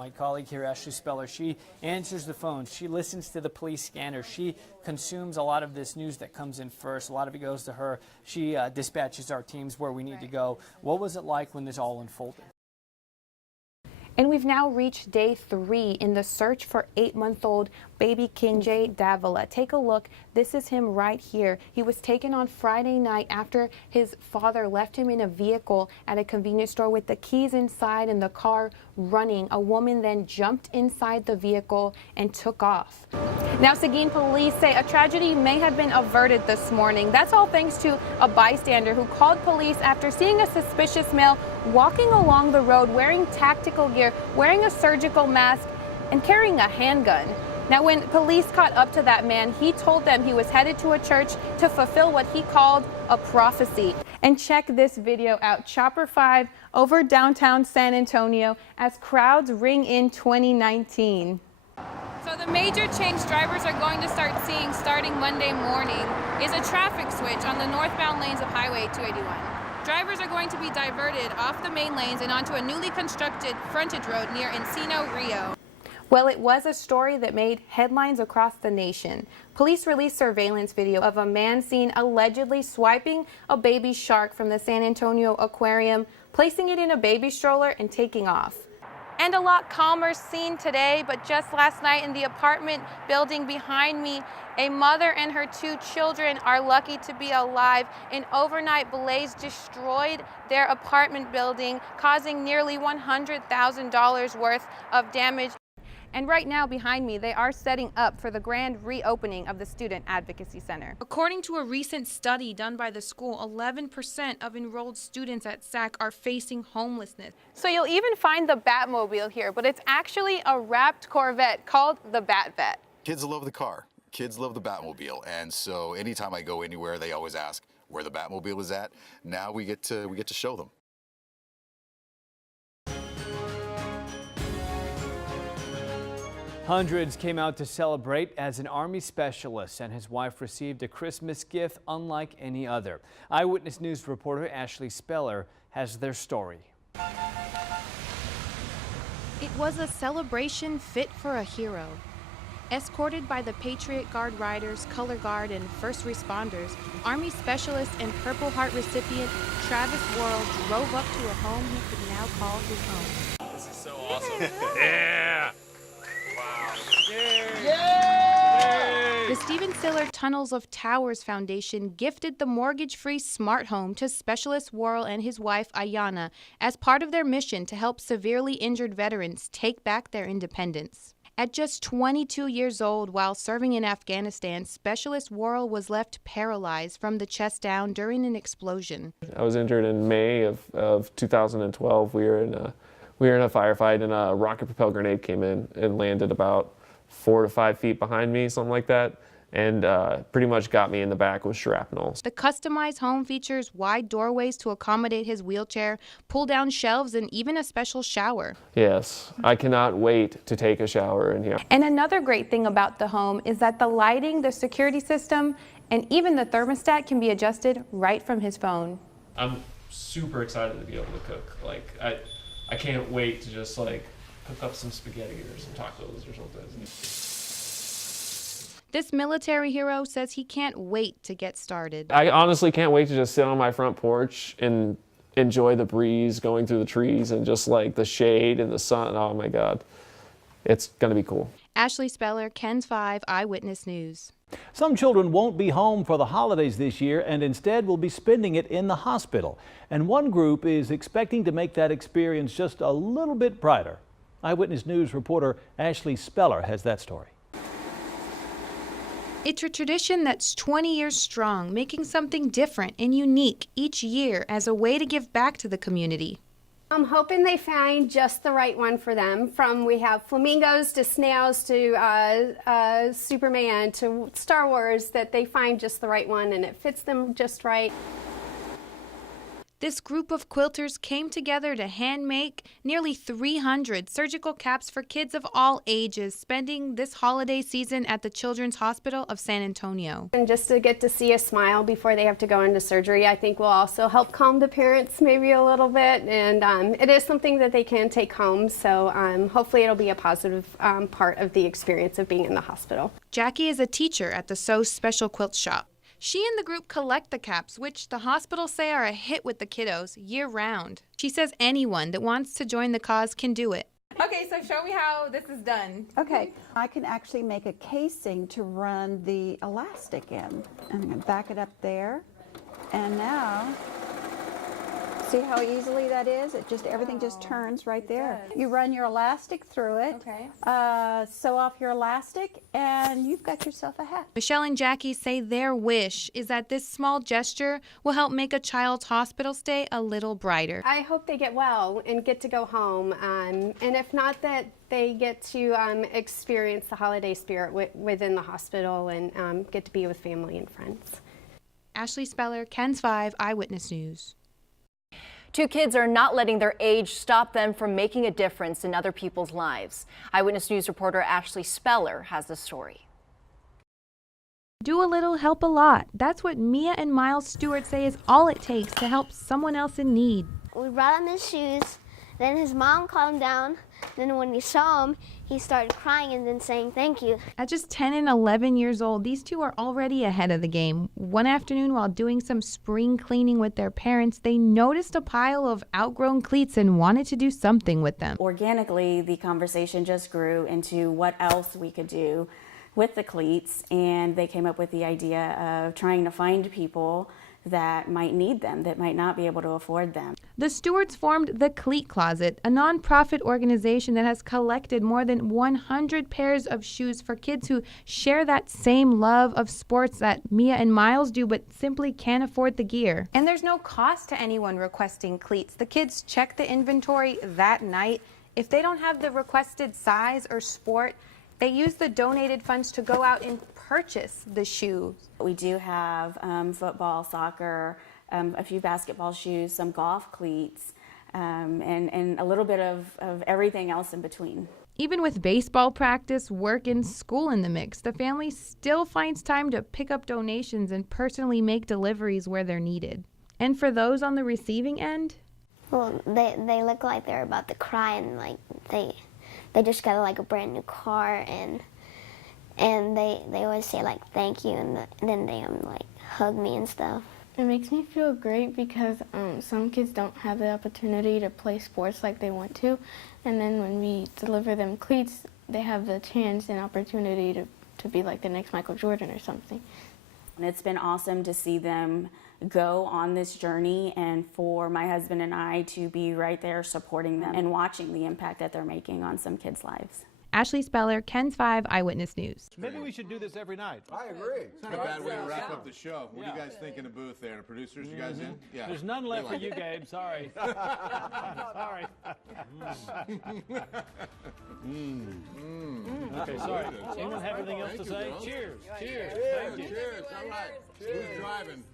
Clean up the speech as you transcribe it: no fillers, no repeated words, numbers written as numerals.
My colleague here, Ashley Speller, she answers the phone. She listens to the police scanner. She consumes a lot of this news that comes in first. A lot of it goes to her. She dispatches our teams where we need to go. What was it like when this all unfolded? And we've now reached day 3 in the search for 8-month-old baby King Jay Davila. Take a look. This is him right here. He was taken on Friday night after his father left him in a vehicle at a convenience store with the keys inside and the car running. A woman then jumped inside the vehicle and took off. Now, Seguin police say a tragedy may have been averted this morning. That's all thanks to a bystander who called police after seeing a suspicious male walking along the road wearing tactical gear, wearing a surgical mask, and carrying a handgun. Now, when police caught up to that man, he told them he was headed to a church to fulfill what he called a prophecy. And check this video out. Chopper 5 over downtown San Antonio as crowds ring in 2019. So the major change drivers are going to start seeing starting Monday morning is a traffic switch on the northbound lanes of Highway 281. Drivers are going to be diverted off the main lanes and onto a newly constructed frontage road near Encino, Rio. Well, it was a story that made headlines across the nation. Police released surveillance video of a man seen allegedly swiping a baby shark from the San Antonio Aquarium, placing it in a baby stroller and taking off. And a lot calmer scene today, but just last night in the apartment building behind me, a mother and her 2 children are lucky to be alive. An overnight blaze destroyed their apartment building, causing nearly $100,000 worth of damage. And right now behind me, they are setting up for the grand reopening of the Student Advocacy Center. According to a recent study done by the school, 11% of enrolled students at SAC are facing homelessness. So you'll even find the Batmobile here, but it's actually a wrapped Corvette called the Bat Vet. Kids love the car. Kids love the Batmobile. And so anytime I go anywhere, they always ask where the Batmobile is at. Now we get to show them. Hundreds came out to celebrate as an Army specialist and his wife received a Christmas gift unlike any other. Eyewitness News reporter Ashley Speller has their story. It was a celebration fit for a hero. Escorted by the Patriot Guard Riders, Color Guard, and first responders, Army specialist and Purple Heart recipient Travis Worrell drove up to a home he could now call his home. This is so awesome. Yeah! Wow. Yay. The Stephen Siller Tunnels of Towers Foundation gifted the mortgage-free smart home to Specialist Worrell and his wife Ayana as part of their mission to help severely injured veterans take back their independence. At just 22 years old while serving in Afghanistan, Specialist Worrell was left paralyzed from the chest down during an explosion. I was injured in May of 2012. We were in a firefight and a rocket-propelled grenade came in and landed about 4 to 5 feet behind me, something like that, and pretty much got me in the back with shrapnel. The customized home features wide doorways to accommodate his wheelchair, pull-down shelves, and even a special shower. Yes, I cannot wait to take a shower in here. And another great thing about the home is that the lighting, the security system, and even the thermostat can be adjusted right from his phone. I'm super excited to be able to cook. Like, I can't wait to just like cook up some spaghetti or some tacos or something. This military hero says he can't wait to get started. I honestly can't wait to just sit on my front porch and enjoy the breeze going through the trees and just like the shade and the sun. Oh my God, it's gonna be cool. Ashley Speller, KENS 5 Eyewitness News. Some children won't be home for the holidays this year and instead will be spending it in the hospital. And one group is expecting to make that experience just a little bit brighter. Eyewitness News reporter Ashley Speller has that story. It's a tradition that's 20 years strong, making something different and unique each year as a way to give back to the community. I'm hoping they find just the right one for them. We have flamingos to snails to Superman to Star Wars, that they find just the right one and it fits them just right. This group of quilters came together to hand make nearly 300 surgical caps for kids of all ages, spending this holiday season at the Children's Hospital of San Antonio. And just to get to see a smile before they have to go into surgery, I think will also help calm the parents maybe a little bit. And it is something that they can take home, so hopefully it'll be a positive part of the experience of being in the hospital. Jackie is a teacher at the SOS Special Quilt Shop. She and the group collect the caps, which the hospitals say are a hit with the kiddos year-round. She says anyone that wants to join the cause can do it. Okay, so show me how this is done. Okay, I can actually make a casing to run the elastic in. I'm going to back it up there. And now, see how easily that is? Everything just turns right there. You run your elastic through it, Okay. sew off your elastic, and you've got yourself a hat. Michelle and Jackie say their wish is that this small gesture will help make a child's hospital stay a little brighter. I hope they get well and get to go home, and if not, that they get to experience the holiday spirit within the hospital and get to be with family and friends. Ashley Speller, KENS 5 Eyewitness News. Two kids are not letting their age stop them from making a difference in other people's lives. Eyewitness News reporter Ashley Speller has the story. Do a little, help a lot. That's what Mia and Miles Stewart say is all it takes to help someone else in need. We brought him his shoes, then his mom calmed him down, then when he saw him, he started crying and then saying thank you. At just 10 and 11 years old, these two are already ahead of the game. One afternoon, while doing some spring cleaning with their parents, they noticed a pile of outgrown cleats and wanted to do something with them. Organically, the conversation just grew into what else we could do with the cleats, and they came up with the idea of trying to find people that might need them, that might not be able to afford them. The Stewarts formed the Cleat Closet, a nonprofit organization that has collected more than 100 pairs of shoes for kids who share that same love of sports that Mia and Miles do, but simply can't afford the gear. And there's no cost to anyone requesting cleats. The kids check the inventory that night. If they don't have the requested size or sport, they use the donated funds to go out and purchase the shoes. We do have football, soccer, a few basketball shoes, some golf cleats, and a little bit of everything else in between. Even with baseball practice, work, and school in the mix, the family still finds time to pick up donations and personally make deliveries where they're needed. And for those on the receiving end? Well, they look like they're about to cry, and like they just got like a brand new car, and they always say like thank you, and then they like hug me and stuff. It makes me feel great because some kids don't have the opportunity to play sports like they want to, and then when we deliver them cleats, they have the chance and opportunity to be like the next Michael Jordan or something. And it's been awesome to see them go on this journey, and for my husband and I to be right there supporting them and watching the impact that they're making on some kids' lives. Ashley Speller, KENS 5 Eyewitness News. Maybe we should do this every night. I agree. It's not a bad way to wrap up the show. What do you guys think in the booth there? Producers, you guys in? Yeah. There's none left for you, Gabe. Sorry. Sorry. Okay, sorry. Anyone have anything else to say? Cheers. Cheers. Thank you. Cheers. All right. Who's driving?